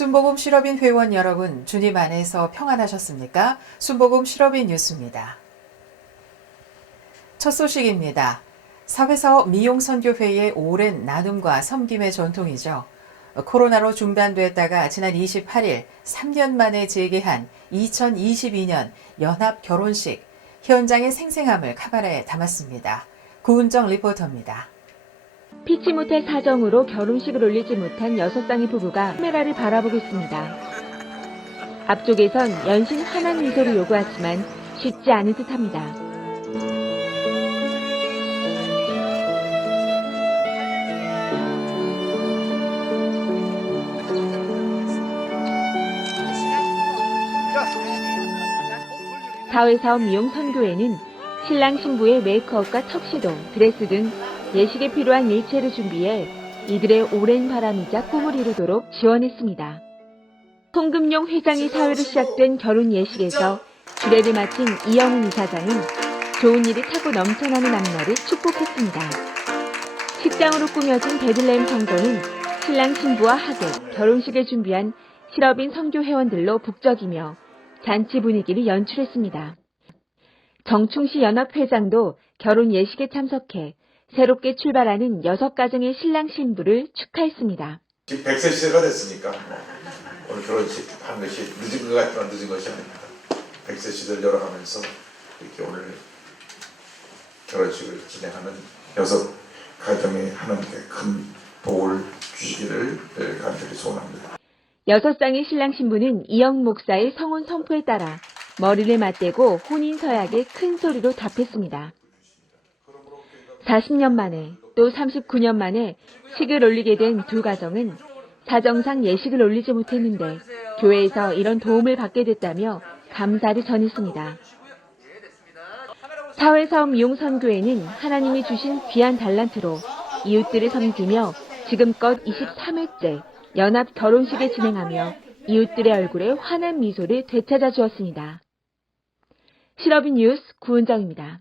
순복음 실업인 회원 여러분, 주님 안에서 평안하셨습니까? 순복음 실업인 뉴스입니다. 첫 소식입니다. 사회사업 미용선교회의 오랜 나눔과 섬김의 전통이죠. 코로나로 중단됐다가 지난 28일 3년 만에 재개한 2022년 연합 결혼식, 현장의 생생함을 카메라에 담았습니다. 구은정 리포터입니다. 피치 못할 사정으로 결혼식을 올리지 못한 6쌍의 부부가 카메라를 바라보고 있습니다. 앞쪽에선 연신 환한 미소를 요구하지만 쉽지 않은 듯합니다. 사회사업 미용선교회는 신랑 신부의 메이크업과 턱시도, 드레스 등 예식에 필요한 일체를 준비해 이들의 오랜 바람이자 꿈을 이루도록 지원했습니다. 송금용 회장이 사회로 시작된 결혼 예식에서 주례를 마친 이영훈 이사장은 좋은 일이 타고 넘쳐나는 앞날을 축복했습니다. 식장으로 꾸며진 베들레헴 성전은 신랑 신부와 하객, 결혼식을 준비한 실업인 선교 회원들로 북적이며 잔치 분위기를 연출했습니다. 정충시 연합회장도 결혼 예식에 참석해 새롭게 출발하는 6가정의 신랑 신부를 축하했습니다. 지금 100세 시대가 됐으니까 오늘 결혼식 한 것이 늦은 것 같지만 늦은 것이 아닙니다. 100세 시대를 열어가면서 이렇게 오늘 결혼식을 진행하는 6가정의 하나님께 큰 복을 주시기를 간절히 소원합니다. 6쌍의 신랑 신부는 이영 목사의 성혼 선포에 따라 머리를 맞대고 혼인 서약에 큰 소리로 답했습니다. 40년 만에 또 39년 만에 식을 올리게 된 두 가정은 사정상 예식을 올리지 못했는데 교회에서 이런 도움을 받게 됐다며 감사를 전했습니다. 사회사업 미용선교회는 하나님이 주신 귀한 달란트로 이웃들을 섬기며 지금껏 23회째 연합 결혼식을 진행하며 이웃들의 얼굴에 환한 미소를 되찾아 주었습니다. 실업인 뉴스 구은정입니다.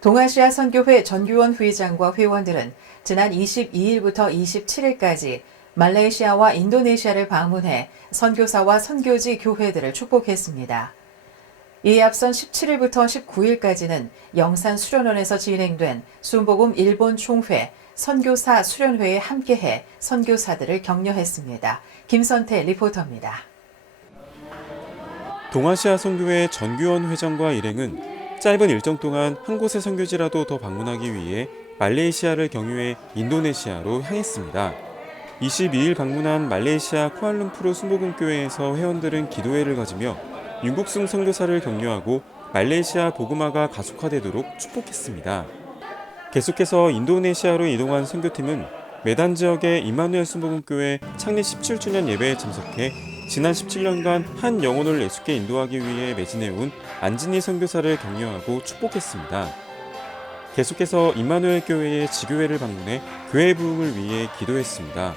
동아시아 선교회 전규원 회장과 회원들은 지난 22일부터 27일까지 말레이시아와 인도네시아를 방문해 선교사와 선교지 교회들을 축복했습니다. 이에 앞선 17일부터 19일까지는 영산 수련원에서 진행된 순복음 일본 총회 선교사 수련회에 함께해 선교사들을 격려했습니다. 김선태 리포터입니다. 동아시아 선교회 전규원 회장과 일행은 짧은 일정 동안 한 곳의 선교지라도 더 방문하기 위해 말레이시아를 경유해 인도네시아로 향했습니다. 22일 방문한 말레이시아 쿠알룸푸르 순복음교회에서 회원들은 기도회를 가지며 윤국승 선교사를 격려하고 말레이시아 복음화가 가속화되도록 축복했습니다. 계속해서 인도네시아로 이동한 선교팀은 메단 지역의 이마누엘 순복음교회 창립 17주년 예배에 참석해 지난 17년간 한 영혼을 예수께 인도하기 위해 매진해온 안진희 선교사를 격려하고 축복했습니다. 계속해서 임마누엘 교회의 지교회를 방문해 교회 부흥을 위해 기도했습니다.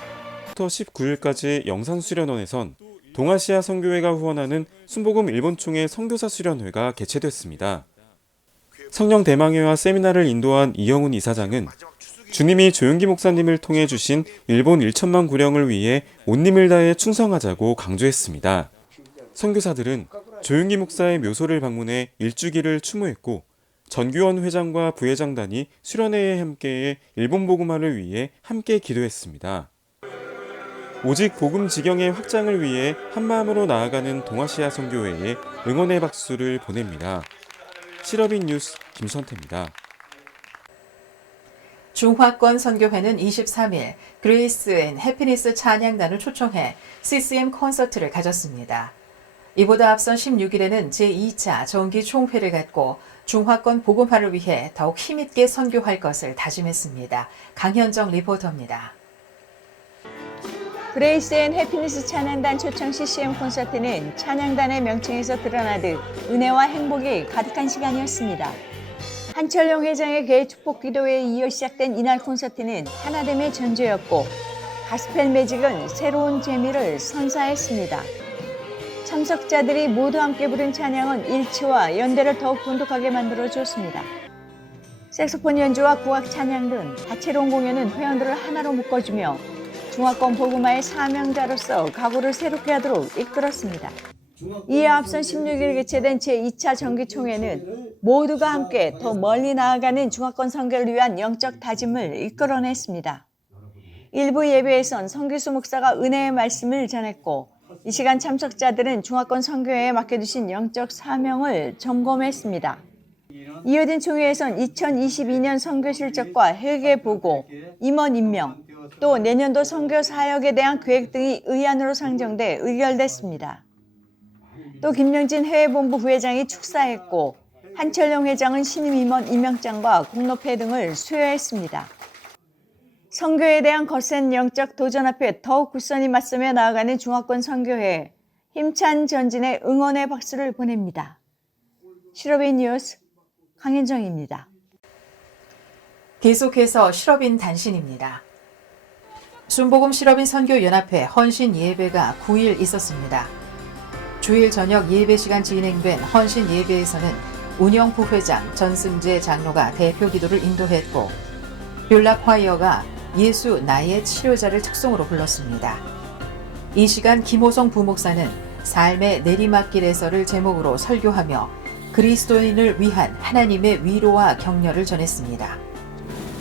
부터 19일까지 영산수련원에선 동아시아 선교회가 후원하는 순복음 일본총회 선교사 수련회가 개최됐습니다. 성령대망회와 세미나를 인도한 이영훈 이사장은 주님이 조용기 목사님을 통해 주신 일본 1천만 구령을 위해 온 힘을 다해 충성하자고 강조했습니다. 선교사들은 조용기 목사의 묘소를 방문해 일주기를 추모했고 전규원 회장과 부회장단이 수련회에 함께해 일본 복음화를 위해 함께 기도했습니다. 오직 복음 지경의 확장을 위해 한마음으로 나아가는 동아시아 선교회에 응원의 박수를 보냅니다. 실업인 뉴스 김선태입니다. 중화권 선교회는 23일 그레이스 앤 해피니스 찬양단을 초청해 CCM 콘서트를 가졌습니다. 이보다 앞선 16일에는 제2차 정기 총회를 갖고 중화권 복음화를 위해 더욱 힘있게 선교할 것을 다짐했습니다. 강현정 리포터입니다. 그레이스 앤 해피니스 찬양단 초청 CCM 콘서트는 찬양단의 명칭에서 드러나듯 은혜와 행복이 가득한 시간이었습니다. 한철용 회장의 개회 축복 기도회에 이어 시작된 이날 콘서트는 하나됨의 전조였고 가스펠 매직은 새로운 재미를 선사했습니다. 참석자들이 모두 함께 부른 찬양은 일치와 연대를 더욱 돈독하게 만들어주었습니다. 색소폰 연주와 국악 찬양 등 다채로운 공연은 회원들을 하나로 묶어주며 중화권 복음화의 사명자로서 각오를 새롭게 하도록 이끌었습니다. 이에 앞선 16일 개최된 제2차 정기총회는 모두가 함께 더 멀리 나아가는 중화권 선교를 위한 영적 다짐을 이끌어냈습니다. 일부 예배에선 성기수 목사가 은혜의 말씀을 전했고 이 시간 참석자들은 중화권 선교회에 맡겨주신 영적 사명을 점검했습니다. 이어진 총회에선 2022년 선교 실적과 회계 보고, 임원 임명, 또 내년도 선교 사역에 대한 계획 등이 의안으로 상정돼 의결됐습니다. 또 김영진 해외본부 부회장이 축사했고 한철용 회장은 신임 임원 임명장과 공로패 등을 수여했습니다. 선교에 대한 거센 영적 도전 앞에 더욱 굳건히 맞서며 나아가는 중화권 선교회 힘찬 전진에 응원의 박수를 보냅니다. 실업인 뉴스 강현정입니다. 계속해서 실업인 단신입니다. 순복음 실업인 선교연합회 헌신 예배가 9일 있었습니다. 주일 저녁 예배 시간 진행된 헌신 예배에서는 운영 부회장 전승재 장로가 대표 기도를 인도했고 율락 화이어가 예수 나의 치료자를 특송으로 불렀습니다. 이 시간 김호성 부목사는 삶의 내리막길에서를 제목으로 설교하며 그리스도인을 위한 하나님의 위로와 격려를 전했습니다.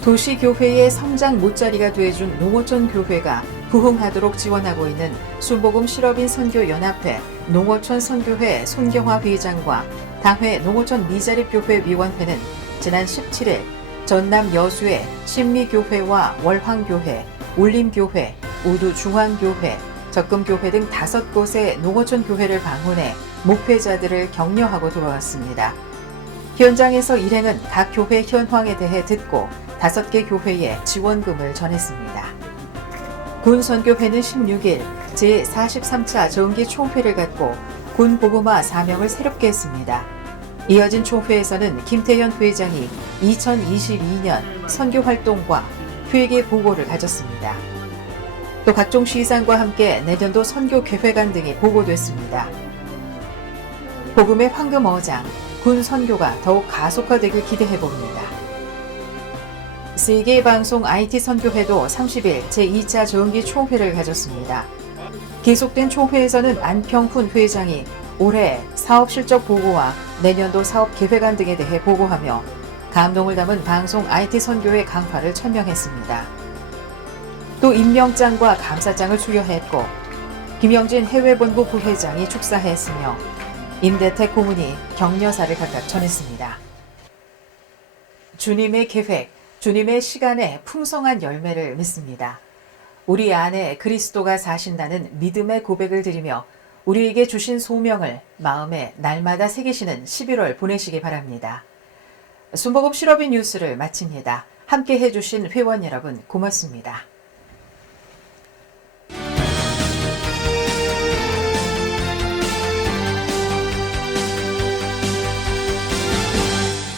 도시교회의 성장 못자리가 돼준 농어촌 교회가 부흥하도록 지원하고 있는 순복음 실업인 선교연합회 농어촌 선교회 손경화 회장과 당회 농어촌 미자립교회 위원회는 지난 17일 전남 여수의 신미교회와 월황교회, 울림교회, 우두중앙교회, 적금교회 등 5곳의 농어촌 교회를 방문해 목회자들을 격려하고 돌아왔습니다. 현장에서 일행은 각 교회 현황에 대해 듣고 5개 교회에 지원금을 전했습니다. 군선교회는 16일 제43차 정기 총회를 갖고 군 복음화 사명을 새롭게 했습니다. 이어진 총회에서는 김태현 회장이 2022년 선교 활동과 회계 보고를 가졌습니다. 또 각종 시상과 함께 내년도 선교 계획안 등이 보고됐습니다. 복음의 황금 어장, 군 선교가 더욱 가속화되길 기대해봅니다. 세계방송 IT 선교회도 30일 제2차 정기 총회를 가졌습니다. 계속된 총회에서는 안평훈 회장이 올해 사업 실적 보고와 내년도 사업 계획안 등에 대해 보고하며 감동을 담은 방송 IT 선교회 강화를 천명했습니다. 또 임명장과 감사장을 수여했고 김영진 해외본부 부회장이 축사했으며 임대택 고문이 격려사를 각각 전했습니다. 주님의 계획, 주님의 시간에 풍성한 열매를 맺습니다. 우리 안에 그리스도가 사신다는 믿음의 고백을 드리며 우리에게 주신 소명을 마음에 날마다 새기시는 11월 보내시기 바랍니다. 순복음 실업인 뉴스를 마칩니다. 함께 해주신 회원 여러분 고맙습니다.